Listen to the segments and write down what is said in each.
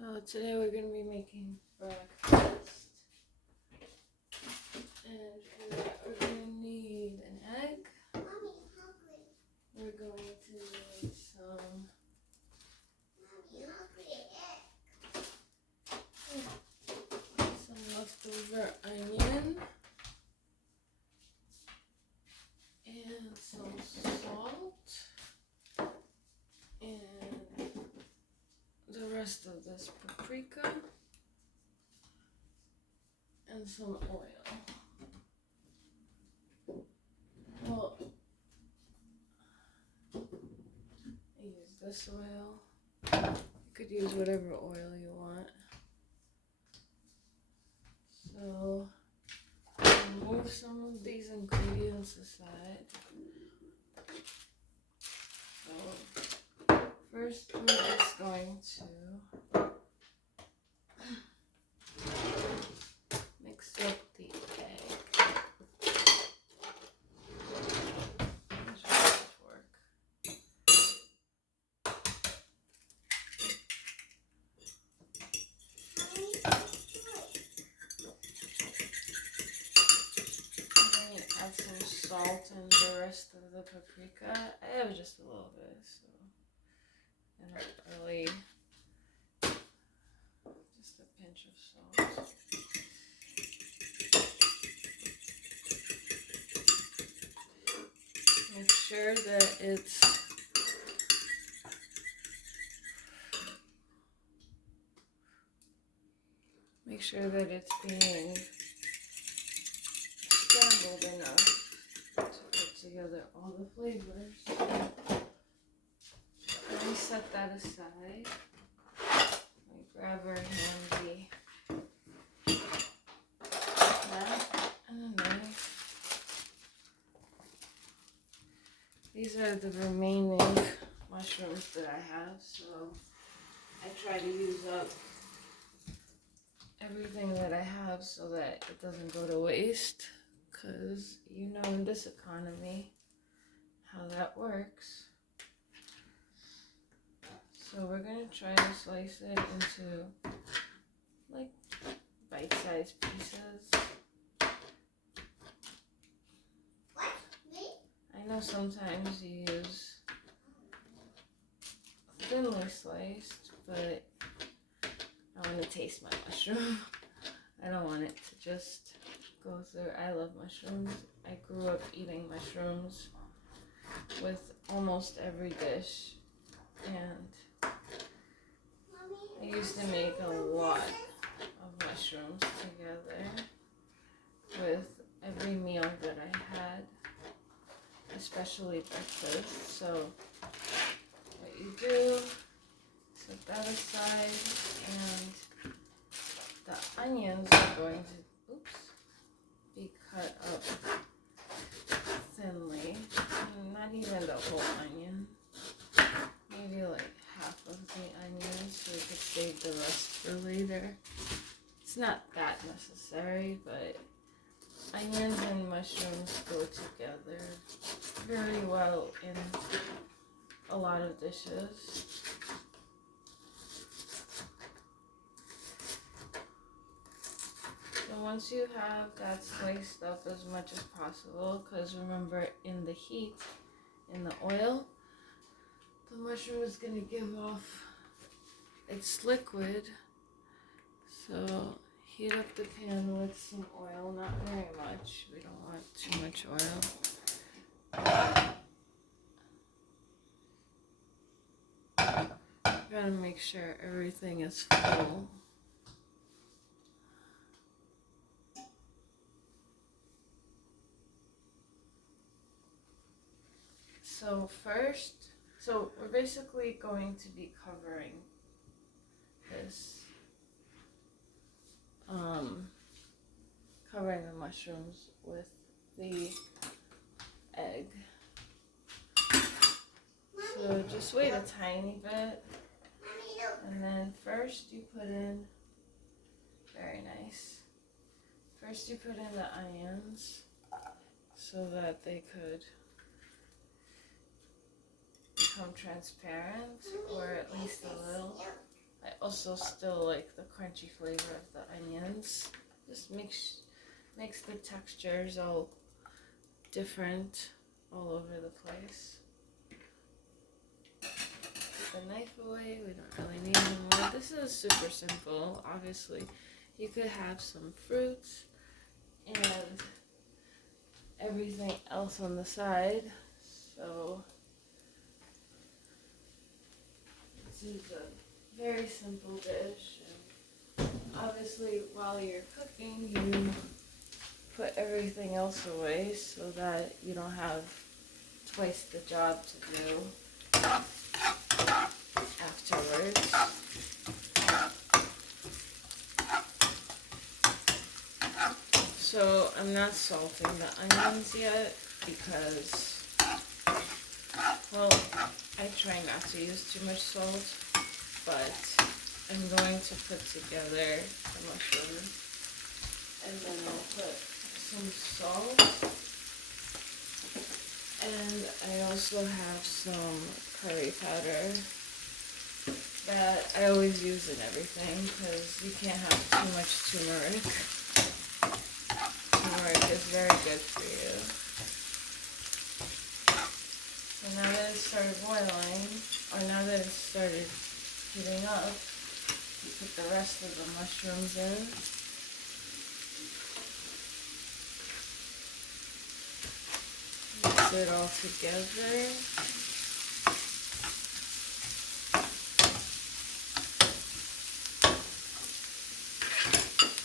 So today we're going to be making breakfast. And for that we're going to need an egg. Mommy, I'm hungry. We're going to need some leftover onion and some salt and the rest of this paprika and some oil. Well, I use this oil. You could use whatever oil you want. So move some of these ingredients aside. So first we're just going to mix up the egg. Where's my fork? I'm going to add some salt and the rest of the paprika. I have just a little bit, so I don't really, just a pinch of salt. Make sure that it's being scrambled enough to put together all the flavors. Let me set that aside. Let me grab our handy that and a knife. These are the remaining mushrooms that I have, so I try to use up everything that I have so that it doesn't go to waste, because you know in this economy how that works. So we're going to try to slice it into like bite-sized pieces. What? Me? I know sometimes you use thinly sliced, but I want to taste my mushroom. I don't want it to just go through. I love mushrooms. I grew up eating mushrooms with almost every dish, and I used to make a lot of mushrooms together with every meal that I had, especially breakfast. So what you do, set that aside, and the onions are going to be cut up thinly. Not even the whole onion, maybe like half of the onion, so we could save the rest for later. It's not that necessary, but onions and mushrooms go together very well in a lot of dishes. So once you have that sliced up as much as possible, because remember in the heat, in the oil, the mushroom is going to give off its liquid. So heat up the pan with some oil, not very much. We don't want too much oil. Gotta make sure everything is full. So we're basically going to be covering this, covering the mushrooms with the egg. So just wait a tiny bit, and then first you put in, very nice, first you put in the onions so that they could become transparent, or at least a little. I also still like the crunchy flavor of the onions. Just makes the textures all different all over the place. Put the knife away, we don't really need anymore. This is super simple. Obviously, you could have some fruits and everything else on the side. So this is a very simple dish. And obviously, while you're cooking, you put everything else away so that you don't have twice the job to do afterwards. So I'm not salting the onions yet because, well, I try not to use too much salt, but I'm going to put together the mushrooms and then I'll put some salt, and I also have some curry powder that I always use in everything because you can't have too much turmeric. Turmeric is very good for you. So now that it started boiling, or now that it started heating up, you put the rest of the mushrooms in. Mix it all together.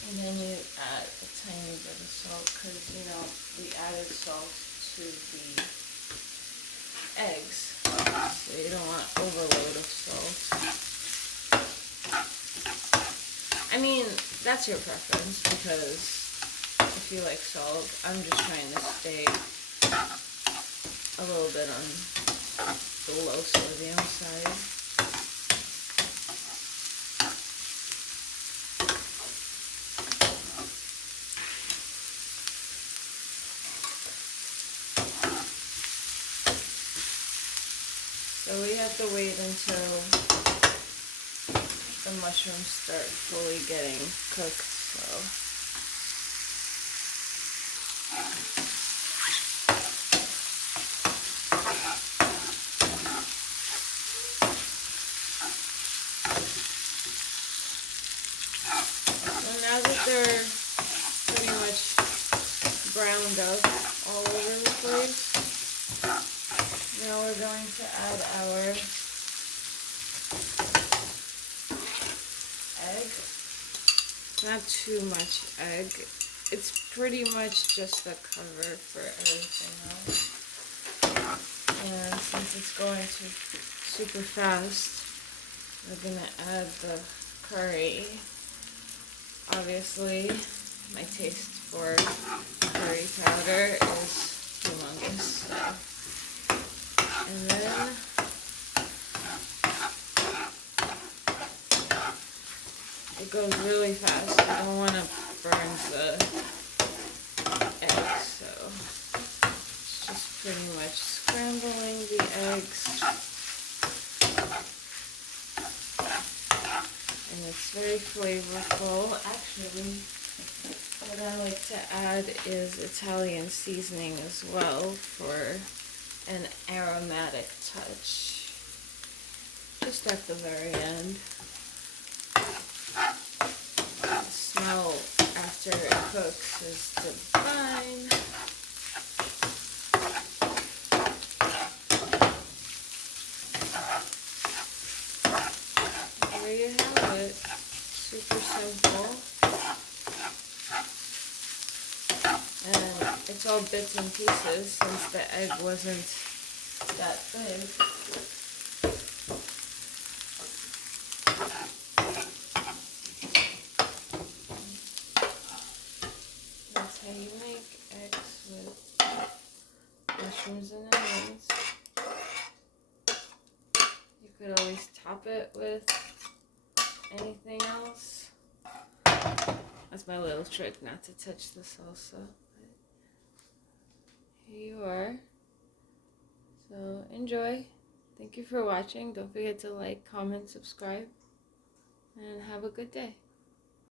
And then you add a tiny bit of salt because, you know, we added salt to the eggs. So you don't want overload of salt. I mean, that's your preference because if you like salt, I'm just trying to stay a little bit on the low sodium side. So we have to wait until the mushrooms start fully getting cooked. So now that they're pretty much browned up all over the place, now we're going to add our egg. Not too much egg. It's pretty much just a cover for everything else. And since it's going to super fast, we're going to add the curry. Obviously, my taste for curry powder is humongous. So. And then it goes really fast. You don't want to burn the eggs, so it's just pretty much scrambling the eggs. And it's very flavorful. Actually, what I like to add is Italian seasoning as well for an aromatic touch. Just at the very end. The smell after it cooks is divine. There you have it. Super simple. And it's all bits and pieces since the egg wasn't that big. That's how you make eggs with mushrooms and onions. You could always top it with anything else. That's my little trick, not to touch the salsa. Here you are. So enjoy. Thank you for watching. Don't forget to like, comment, subscribe. and have a good day.